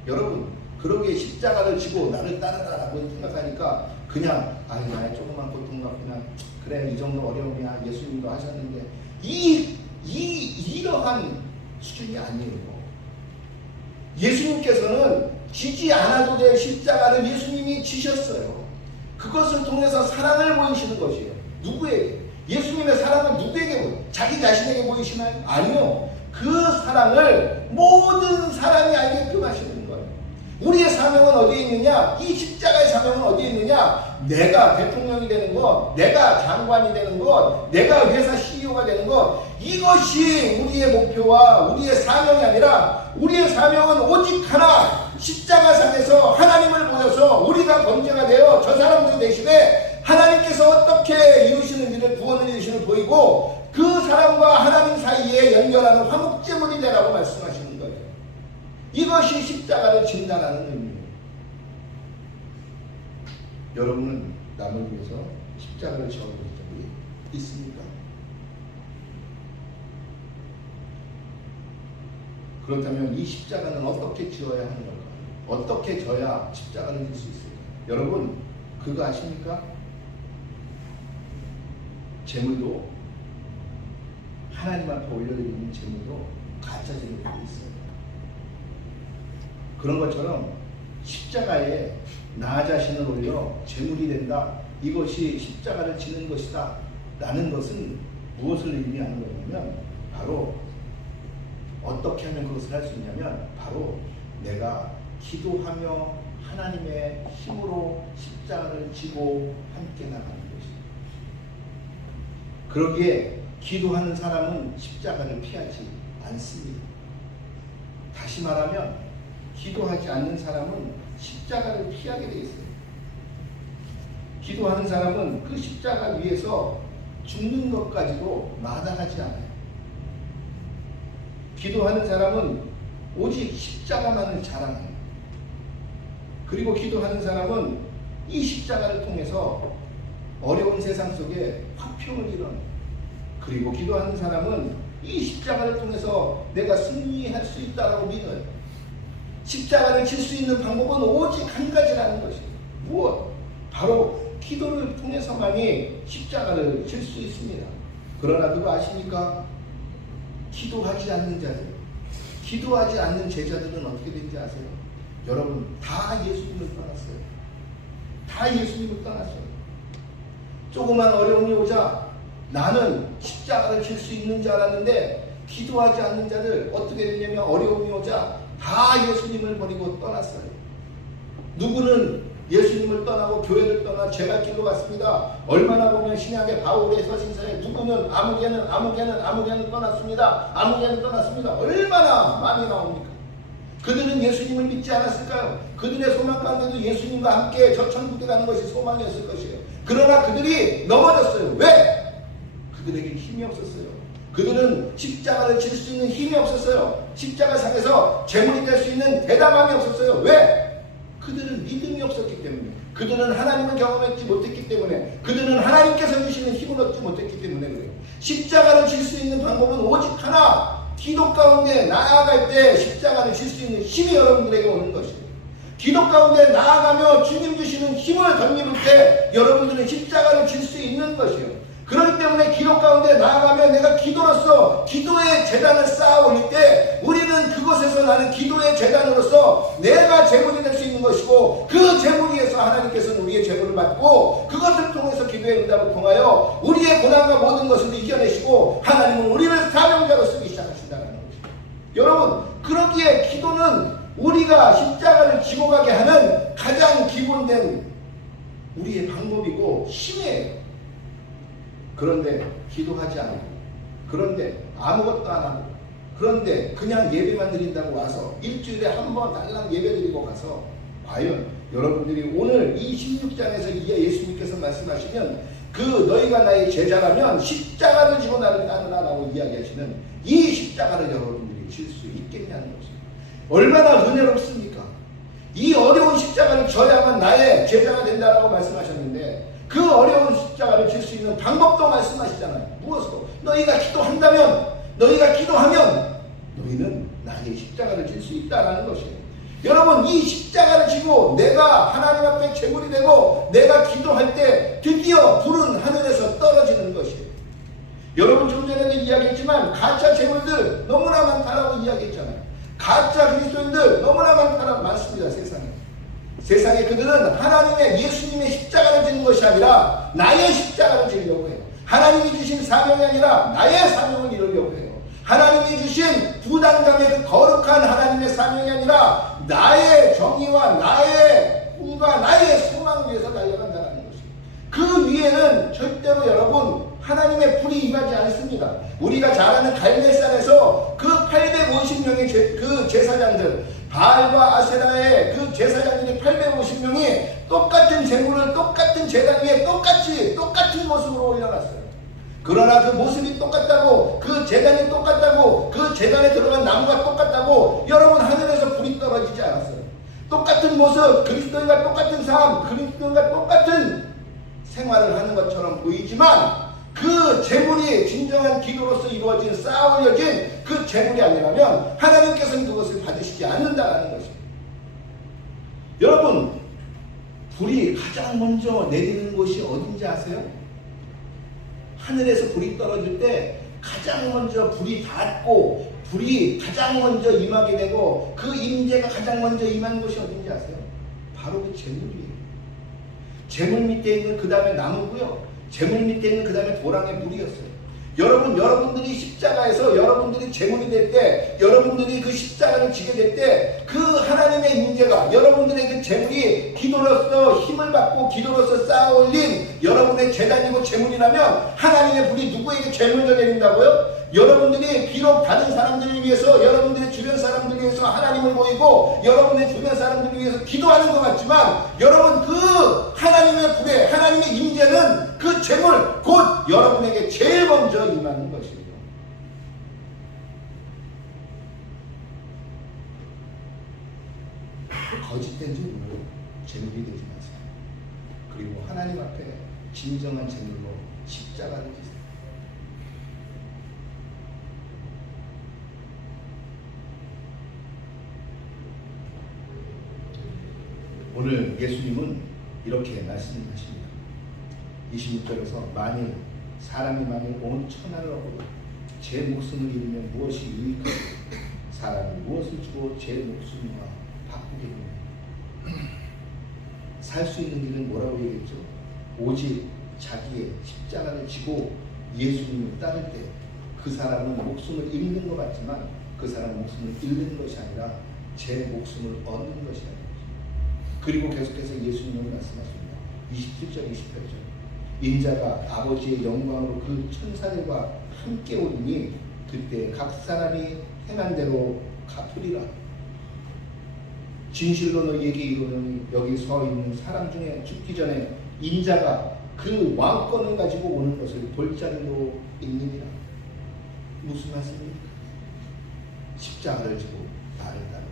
여러분, 그러기에 십자가를 지고 나를 따르라라고 생각하니까 그냥 나의 조그만 고통과 그냥 그래 이 정도 어려움이야 예수님도 하셨는데 이러한 수준이 아니에요. 예수님께서는 지지 않아도 될 십자가를 예수님이 지셨어요. 그것을 통해서 사랑을 보이시는 것이에요. 누구에게? 예수님의 사랑은 누구에게 보여요? 자기 자신에게 보이시나요? 아니요. 그 사랑을 모든 사람이 알게끔 하시는 거예요. 우리의 사명은 어디에 있느냐? 이 십자가의 사명은 어디에 있느냐? 내가 대통령이 되는 것, 내가 장관이 되는 것, 내가 회사 CEO가 되는 것, 이것이 우리의 목표와 우리의 사명이 아니라 우리의 사명은 오직 하나, 십자가상에서 하나님을 보여서 우리가 번제가 되어 저 사람들 대신에 하나님께서 어떻게 이루시는지를 구원을 이루시는 보이고 그 사람과 하나님 사이에 연결하는 화목제물이 되라고 말씀하시는 거예요. 이것이 십자가를 진다라는 의미예요. 여러분은 남을 위해서 십자가를 지어본 적이 있습니까? 그렇다면 이 십자가는 어떻게 지어야 하는 걸까? 어떻게 져야 십자가를 질 수 있을까? 여러분 그거 아십니까? 제물도 하나님 앞에 올려드리는 제물도 가짜 제물이 있어요. 그런 것처럼 십자가에 나 자신을 올려 제물이 된다. 이것이 십자가를 지는 것이다. 라는 것은 무엇을 의미하는 거냐면 바로 어떻게 하면 그것을 할 수 있냐면 바로 내가 기도하며 하나님의 힘으로 십자가를 지고 함께 나가는 것입니다. 그러기에 기도하는 사람은 십자가를 피하지 않습니다. 다시 말하면 기도하지 않는 사람은 십자가를 피하게 되어 있어요. 기도하는 사람은 그 십자가 위에서 죽는 것 가지고 마다하지 않아요. 기도하는 사람은 오직 십자가만을 자랑해요. 그리고 기도하는 사람은 이 십자가를 통해서 어려운 세상 속에 화평을 이뤄내요. 그리고 기도하는 사람은 이 십자가를 통해서 내가 승리할 수 있다고 믿어요. 십자가를 칠 수 있는 방법은 오직 한 가지라는 것이에요. 무엇? 바로 기도를 통해서만이 십자가를 칠 수 있습니다. 그러나 그거 아십니까? 기도하지 않는 자들, 기도하지 않는 제자들은 어떻게 되는지 아세요? 여러분 다 예수님을 떠났어요. 다 예수님을 떠났어요. 조그만 어려움이 오자 나는 십자가를 칠 수 있는 줄 알았는데 기도하지 않는 자들 어떻게 됐냐면 어려움이 오자 다 예수님을 버리고 떠났어요. 누구는 예수님을 떠나고 교회를 떠나 제갈길로 갔습니다. 얼마나 보면 신약의 바울의 서신서에 누구는 아무개는 떠났습니다. 아무개는 떠났습니다. 얼마나 많이 나옵니까? 그들은 예수님을 믿지 않았을까요? 그들의 소망 가운데도 예수님과 함께 저 천국에 가는 것이 소망이었을 것이에요. 그러나 그들이 넘어졌어요. 왜? 그들에게 힘이 없었어요. 그들은 십자가를 질 수 있는 힘이 없었어요. 십자가 상에서 제물이 될 수 있는 대담함이 없었어요. 왜? 그들은 믿음이 없었기 때문에, 그들은 하나님을 경험했지 못했기 때문에, 그들은 하나님께서 주시는 힘을 얻지 못했기 때문에 그래요. 십자가를 질 수 있는 방법은 오직 하나, 기도 가운데 나아갈 때 십자가를 질 수 있는 힘이 여러분들에게 오는 것이에요. 기도 가운데 나아가며 주님 주시는 힘을 덧입을 때 여러분들은 십자가를 질 수 있는 것이에요. 그렇기 때문에 기도 가운데 나아가면 내가 기도로서 기도의 제단을 쌓아 올릴 때 우리는 그곳에서 나는 기도의 제단으로서 내가 제물이 될 수 있는 것이고, 그 제물 위에서 하나님께서는 우리의 제물을 받고 그것을 통해서 기도의 응답을 통하여 우리의 고난과 모든 것을 이겨내시고 하나님은 우리를 사명자로 쓰기 시작하신다는 거죠. 여러분, 그러기에 기도는 우리가 십자가를 지고 가게 하는 가장 기본된 우리의 방법이고 힘이에요. 그런데 기도하지 않고, 그런데 아무것도 안 하고, 그런데 그냥 예배만 드린다고 와서 일주일에 한 번 달랑 예배 드리고 가서 과연 여러분들이 오늘 이 16장에서 예수님께서 말씀하시면 그 너희가 나의 제자라면 십자가를 지고 나를 따르라라고 이야기하시는 이 십자가를 여러분들이 질 수 있겠냐는 것입니다. 얼마나 은혜롭습니까? 이 어려운 십자가를 져야만 나의 제자가 된다라고 말씀하셨는데, 그 어려운 십자가를 질 수 있는 방법도 말씀하시잖아요. 무엇으로? 너희가 기도하면 너희는 나의 십자가를 질 수 있다는 것이에요. 여러분, 이 십자가를 지고 내가 하나님 앞에 제물이 되고 내가 기도할 때 드디어 불은 하늘에서 떨어지는 것이에요. 여러분, 좀 전에도 이야기했지만 가짜 제물들 너무나 많다라고 이야기했잖아요. 가짜 그리스도인들 너무나 많습니다. 세상에 그들은 하나님의 예수님의 십자가를 지는 것이 아니라 나의 십자가를 지려고 해요. 하나님이 주신 사명이 아니라 나의 사명을 이루려고 해요. 하나님이 주신 부담감의 그 거룩한 하나님의 사명이 아니라 나의 정의와 나의 꿈과 나의 소망을 위해서 달려간다는 것입니다. 그 위에는 절대로 여러분 하나님의 불이 임하지 않습니다. 우리가 잘 아는 갈멜산에서 그 850명의 그 제사장들, 바알과 아세라의 그 제사장들이 850명이 똑같은 제물을 똑같은 제단 위에 똑같은 모습으로 올려놨어요. 그러나 그 모습이 똑같다고, 그 제단이 똑같다고, 그 제단에 들어간 나무가 똑같다고 여러분 하늘에서 불이 떨어지지 않았어요. 똑같은 모습, 그리스도인과 똑같은 삶, 그리스도인과 똑같은 생활을 하는 것처럼 보이지만 그 제물이 진정한 기도로서 이루어진 쌓아 올려진 그 제물이 아니라면 하나님께서는 그것을 받으시지 않는다는 것입니다. 여러분, 불이 가장 먼저 내리는 곳이 어딘지 아세요? 하늘에서 불이 떨어질 때 가장 먼저 불이 닿고 불이 가장 먼저 임하게 되고 그 임재가 가장 먼저 임하는 곳이 어딘지 아세요? 바로 그 제물이에요. 제물 밑에 있는 그 다음에 나무고요. 제물 밑에 있는 그 다음에 도랑의 물이었어요. 여러분들이 십자가에서 여러분들이 제물이 될 때, 여러분들이 그 십자가를 지게 될 때, 그 하나님의 임재가 여러분들의 그 제물이 기도로서 힘을 받고 기도로서 쌓아 올린 여러분의 제단이고 제물이라면 하나님의 불이 누구에게 제일 먼저 내린다고요? 여러분들이 비록 다른 사람들을 위해서, 여러분들의 주변 사람들을 위해서 하나님을 모이고 여러분의 주변 사람들을 위해서 기도하는 것 같지만, 여러분 그 하나님의 불에, 하나님의 임재는 그 제물 곧 여러분에게 제일 먼저 임하는 것이에요. 거짓된 제물로 제물이 되지 마세요. 그리고 하나님 앞에 진정한 제물로 십자가를 지세요. 오늘 예수님은 이렇게 말씀하십니다. 26절에서 만일 사람이 온 천하를 얻고 제 목숨을 잃으면 무엇이 유익하고 사람이 무엇을 주고 제 목숨과 바꾸겠느냐. 살 수 있는 길은 뭐라고 얘기했죠? 오직 자기의 십자가를 지고 예수님을 따를 때 그 사람은 목숨을 잃는 것 같지만 그 사람은 목숨을 잃는 것이 아니라 제 목숨을 얻는 것이 아니라 그리고 계속해서 예수님은 말씀하십니다. 27절 28절 인자가 아버지의 영광으로 그 천사들과 함께 오리니 그때 각 사람이 행한 대로 갚으리라. 진실로 너희에게 이르노니 여기 서 있는 사람 중에 죽기 전에 인자가 그 왕권을 가지고 오는 것을 볼 자들도 있느니라. 무슨 말씀입니까? 십자가를 지고 나를 따르라.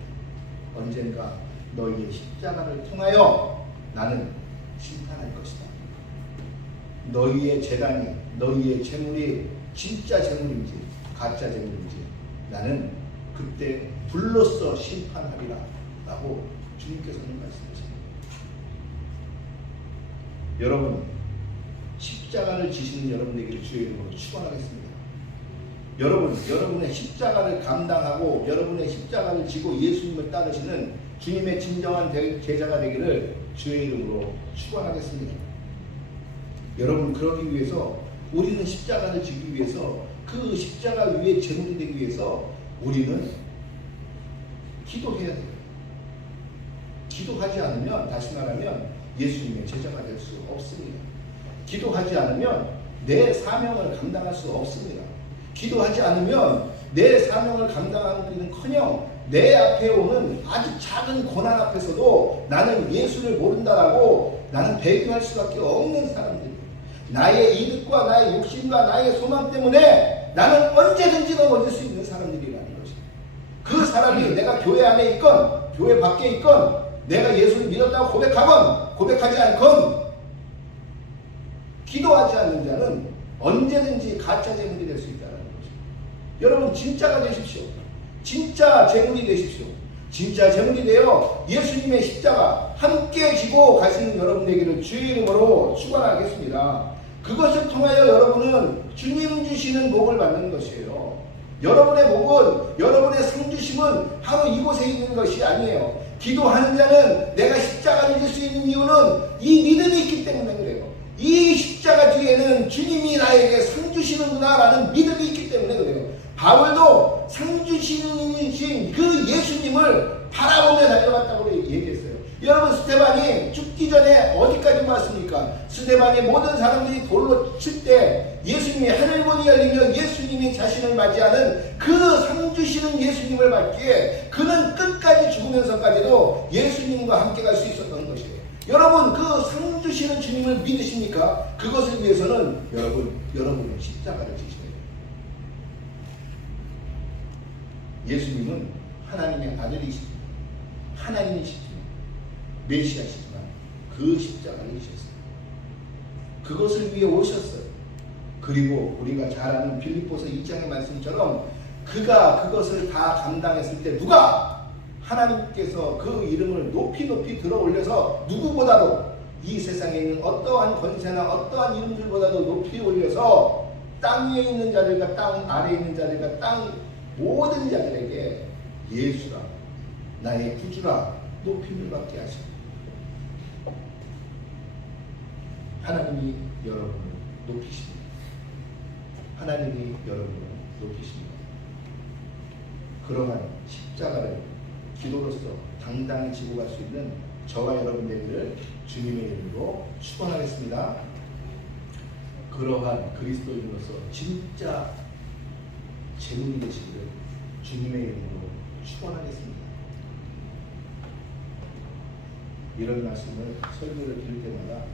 언젠가 너희의 십자가를 통하여 나는 심판할 것이다. 너희의 재단이, 너희의 재물이 진짜 재물인지 가짜 재물인지 나는 그때 불로써 심판하리라 라고 주님께서는 말씀하십니다. 여러분, 십자가를 지시는 여러분에게 주의 이름으로 축원하겠습니다. 여러분의 십자가를 감당하고 여러분의 십자가를 지고 예수님을 따르시는 주님의 진정한 제자가 되기를 주의 이름으로 축원하겠습니다. 여러분, 그러기 위해서 우리는 십자가를 지기 위해서 그 십자가 위에 제물이 되기 위해서 우리는 기도해야 돼요. 기도하지 않으면, 다시 말하면 예수님의 제자가 될 수 없습니다. 기도하지 않으면 내 사명을 감당할 수 없습니다. 기도하지 않으면 내 사명을 감당하는 일은커녕 내 앞에 오는 아주 작은 고난 앞에서도 나는 예수를 모른다라고 나는 배교할 수밖에 없는 사람들이에요. 나의 이득과 나의 욕심과 나의 소망 때문에 나는 언제든지 넘어질 수 있는 사람들이라는 것이죠. 그 사람이 내가 교회 안에 있건 교회 밖에 있건 내가 예수를 믿었다고 고백하건 고백하지 않건 기도하지 않는 자는 언제든지 가짜 재물이 될 수 있다는 거죠. 여러분, 진짜가 되십시오. 진짜 재물이 되십시오. 진짜 재물이 되어 예수님의 십자가 함께 지고 가시는 여러분 되기를 주의 이름으로 축원하겠습니다. 그것을 통하여 여러분은 주님 주시는 복을 받는 것이에요. 여러분의 복은, 여러분의 상 주심은 바로 이곳에 있는 것이 아니에요. 기도하는 자는 내가 십자가를 질 수 있는 이유는 이 믿음이 있기 때문에 그래요. 이 십자가 뒤에는 주님이 나에게 상 주시는구나 라는 믿음이 있기 때문에 그래요. 바울도 상 주시는 그 예수님을 바라보며 달려갔다고 얘기했어요. 여러분, 스데반이 죽기 전에 어디까지 왔습니까? 스데반이 모든 사람들이 돌로 칠 때 예수님이 하늘문이 열리며 예수님이 자신을 맞이하는 그 상 주시는 예수님을 맞기에 그는 끝까지 죽으면서까지도 예수님과 함께 갈 수 있었던 것이에요. 여러분, 그 상 주시는 주님을 믿으십니까? 그것을 위해서는 여러분은 십자가를 지셔야 돼요. 예수님은 하나님의 아들이시고 하나님이시지만 메시아시지만 그 십자가를 지셨어요. 그것을 위해 오셨어요. 그리고 우리가 잘 아는 빌립보서 2장의 말씀처럼 그가 그것을 다 감당했을 때 누가 하나님께서 그 이름을 높이 들어 올려서 누구보다도 이 세상에 있는 어떠한 권세나 어떠한 이름들보다도 높이 올려서 땅 위에 있는 자들과 땅 아래에 있는 자들과 땅 모든 자들에게 예수라 나의 구주라 높임을 받게 하십니다. 하나님이 여러분을 높이십니다. 하나님이 여러분을 높이십니다. 그러한 십자가를 기도로서 당당히 지고 갈 수 있는 저와 여러분 되기를 주님의 이름으로 축원하겠습니다. 그러한 그리스도인으로서 진짜 재물이 되시기를 주님의 이름으로 축원하겠습니다. 이런 말씀을 설교를 드릴 때마다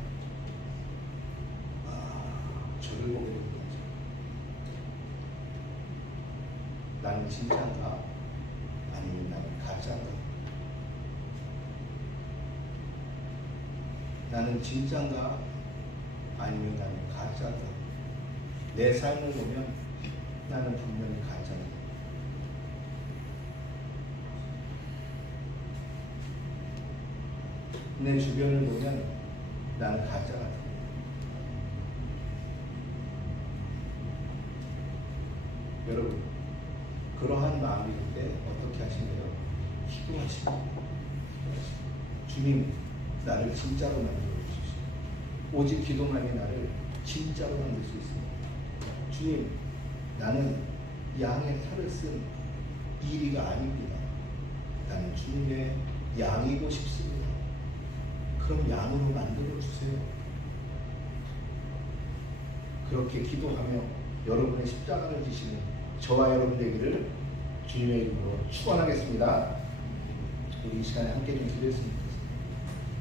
저를 보게 됩니다. 나는 진짜인가? 아니면 나는 가짜인가? 나는 진짜인가? 아니면 나는 가짜인가? 내 삶을 보면 나는 분명히 가짜인가? 내 주변을 보면 나는 가짜 같아. 여러분, 그러한 마음일 때 어떻게 하시나요? 기도하십니다. 주님, 나를 진짜로 만들어 주십시오. 오직 기도만이 나를 진짜로 만들 수 있습니다. 주님, 나는 양의 탈을 쓴 이리가 아닙니다. 나는 주님의 양이고 싶습니다. 그럼 양으로 만들어 주세요. 그렇게 기도하며 여러분의 십자가를 지시는 저와 여러분 되기를 주님의 이름으로 축원하겠습니다. 우리 이 시간에 함께 좀 기도했습니다.